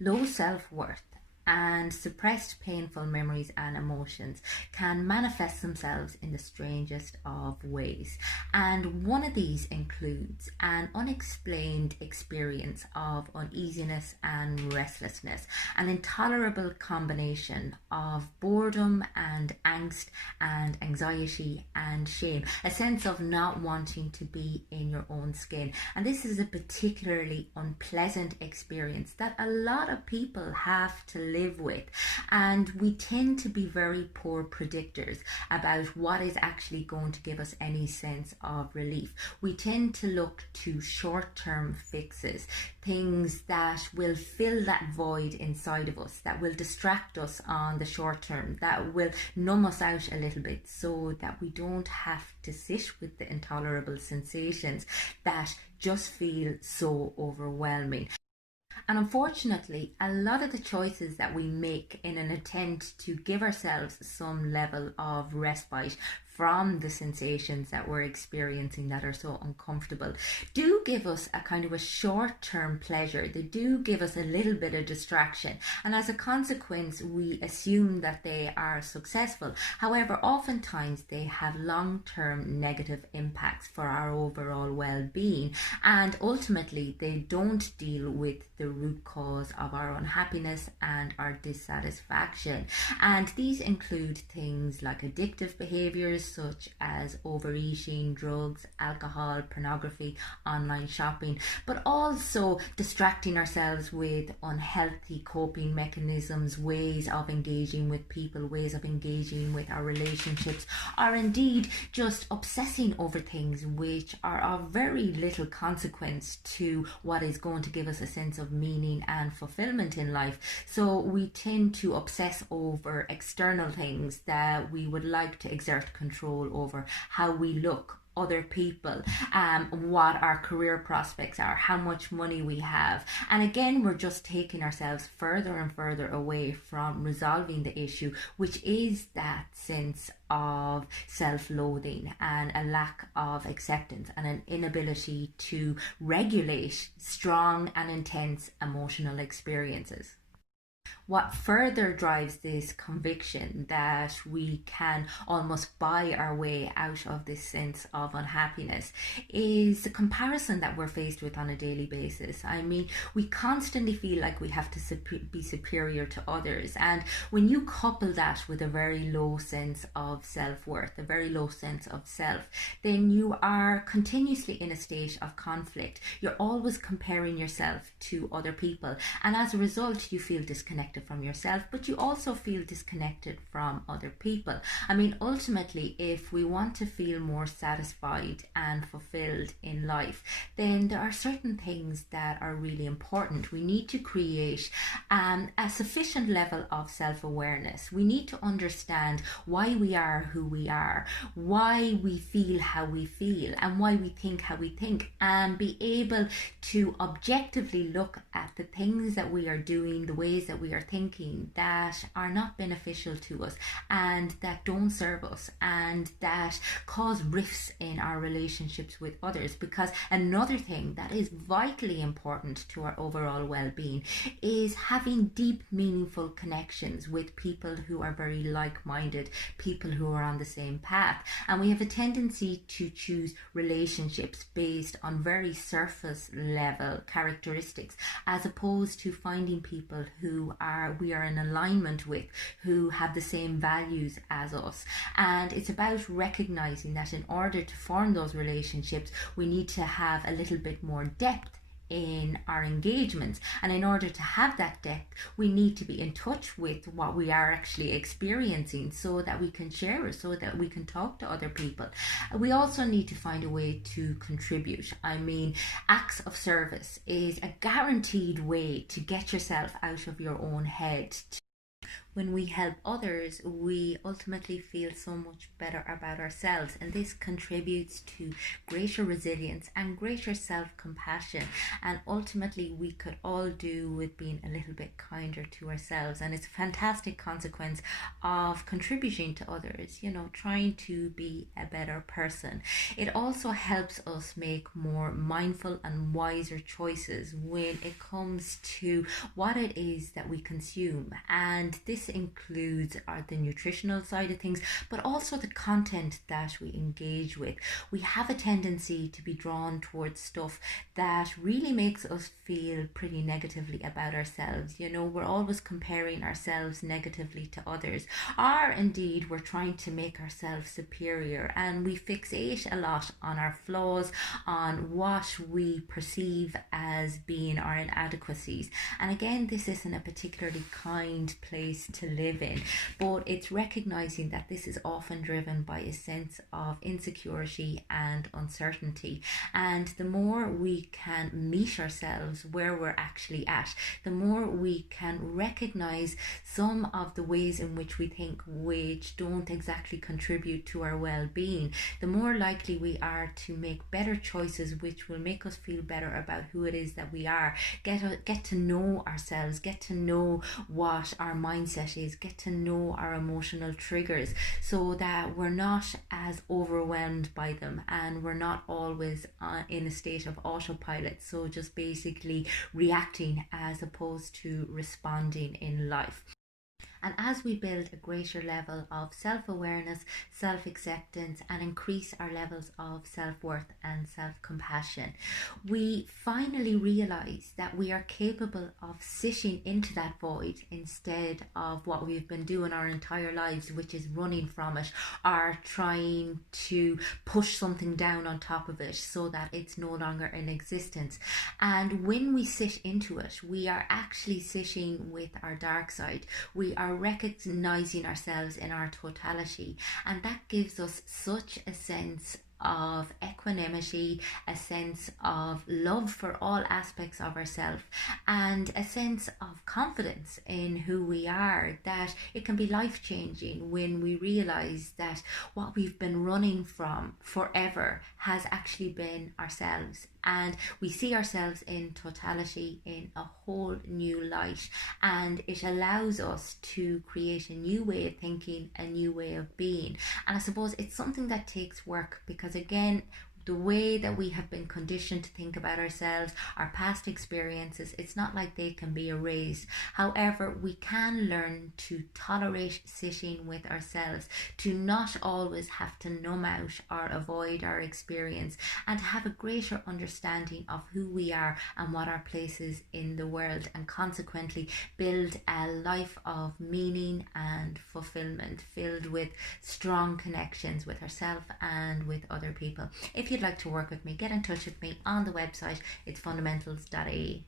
Low self-worth and suppressed painful memories and emotions can manifest themselves in the strangest of ways. And one of these includes an unexplained experience of uneasiness and restlessness, an intolerable combination of boredom and angst and anxiety and shame, a sense of not wanting to be in your own skin. And this is a particularly unpleasant experience that a lot of people have to live with, and we tend to be very poor predictors about what is actually going to give us any sense of relief. We tend to look to short-term fixes, things that will fill that void inside of us, that will distract us on the short term, that will numb us out a little bit so that we don't have to sit with the intolerable sensations that just feel so overwhelming. And unfortunately, a lot of the choices that we make in an attempt to give ourselves some level of respite from the sensations that we're experiencing that are so uncomfortable do give us a kind of a short-term pleasure. They do give us a little bit of distraction, and as a consequence we assume that they are successful. However, oftentimes they have long-term negative impacts for our overall well-being, and ultimately they don't deal with the root cause of our unhappiness and our dissatisfaction. And these include things like addictive behaviors such as overeating, drugs, alcohol, pornography, online shopping, but also distracting ourselves with unhealthy coping mechanisms, ways of engaging with people, ways of engaging with our relationships, or indeed just obsessing over things which are of very little consequence to what is going to give us a sense of meaning and fulfillment in life. So we tend to obsess over external things that we would like to exert control over: how we look, other people, what our career prospects are, how much money we have. And again, we're just taking ourselves further and further away from resolving the issue, which is that sense of self-loathing and a lack of acceptance and an inability to regulate strong and intense emotional experiences. What further drives this conviction that we can almost buy our way out of this sense of unhappiness is the comparison that we're faced with on a daily basis. I mean, we constantly feel like we have to be superior to others, and when you couple that with a very low sense of self-worth, a very low sense of self, then you are continuously in a state of conflict. You're always comparing yourself to other people, and as a result you feel disconnected from yourself, but you also feel disconnected from other people. I mean, ultimately, if we want to feel more satisfied and fulfilled in life, then there are certain things that are really important. We need to create a sufficient level of self-awareness. We need to understand why we are who we are, why we feel how we feel, and why we think how we think, and be able to objectively look at the things that we are doing, the ways that we are thinking that are not beneficial to us and that don't serve us and that cause rifts in our relationships with others. Because another thing that is vitally important to our overall well-being is having deep, meaningful connections with people who are very like-minded, people who are on the same path. And we have a tendency to choose relationships based on very surface level characteristics, as opposed to finding people who we are in alignment with, who have the same values as us. And it's about recognizing that in order to form those relationships, we need to have a little bit more depth in our engagements, and in order to have that depth we need to be in touch with what we are actually experiencing so that we can share it, so that we can talk to other people. We also need to find a way to contribute. I mean, acts of service is a guaranteed way to get yourself out of your own head. when we help others, we ultimately feel so much better about ourselves, and this contributes to greater resilience and greater self-compassion. And ultimately, we could all do with being a little bit kinder to ourselves, and it's a fantastic consequence of contributing to others, trying to be a better person. It also helps us make more mindful and wiser choices when it comes to what it is that we consume. And this includes the nutritional side of things, but also the content that we engage with. We have a tendency to be drawn towards stuff that really makes us feel pretty negatively about ourselves. We're always comparing ourselves negatively to others, or indeed we're trying to make ourselves superior, and we fixate a lot on our flaws, on what we perceive as being our inadequacies. And again, this isn't a particularly kind place to live in, but it's recognizing that this is often driven by a sense of insecurity and uncertainty. And the more we can meet ourselves where we're actually at, the more we can recognize some of the ways in which we think which don't exactly contribute to our well-being, the more likely we are to make better choices which will make us feel better about who it is that we are, get to know ourselves, get to know what our mindset is, get to know our emotional triggers, so that we're not as overwhelmed by them and we're not always in a state of autopilot, so just basically reacting as opposed to responding in life. And as we build a greater level of self-awareness, self-acceptance, and increase our levels of self-worth and self-compassion, we finally realize that we are capable of sitting into that void instead of what we've been doing our entire lives, which is running from it or trying to push something down on top of it so that it's no longer in existence. And when we sit into it, we are actually sitting with our dark side. We are recognizing ourselves in our totality, and that gives us such a sense of equanimity, a sense of love for all aspects of ourselves, and a sense of confidence in who we are, that it can be life-changing when we realize that what we've been running from forever has actually been ourselves, and we see ourselves in totality in a whole new light, and it allows us to create a new way of thinking, a new way of being. And I suppose it's something that takes work, because again, the way that we have been conditioned to think about ourselves, our past experiences, it's not like they can be erased. However, we can learn to tolerate sitting with ourselves, to not always have to numb out or avoid our experience, and to have a greater understanding of who we are and what our place is in the world, and consequently build a life of meaning and fulfillment, filled with strong connections with ourselves and with other people. If you'd like to work with me, get in touch with me on the website. It's fundamentals.ie.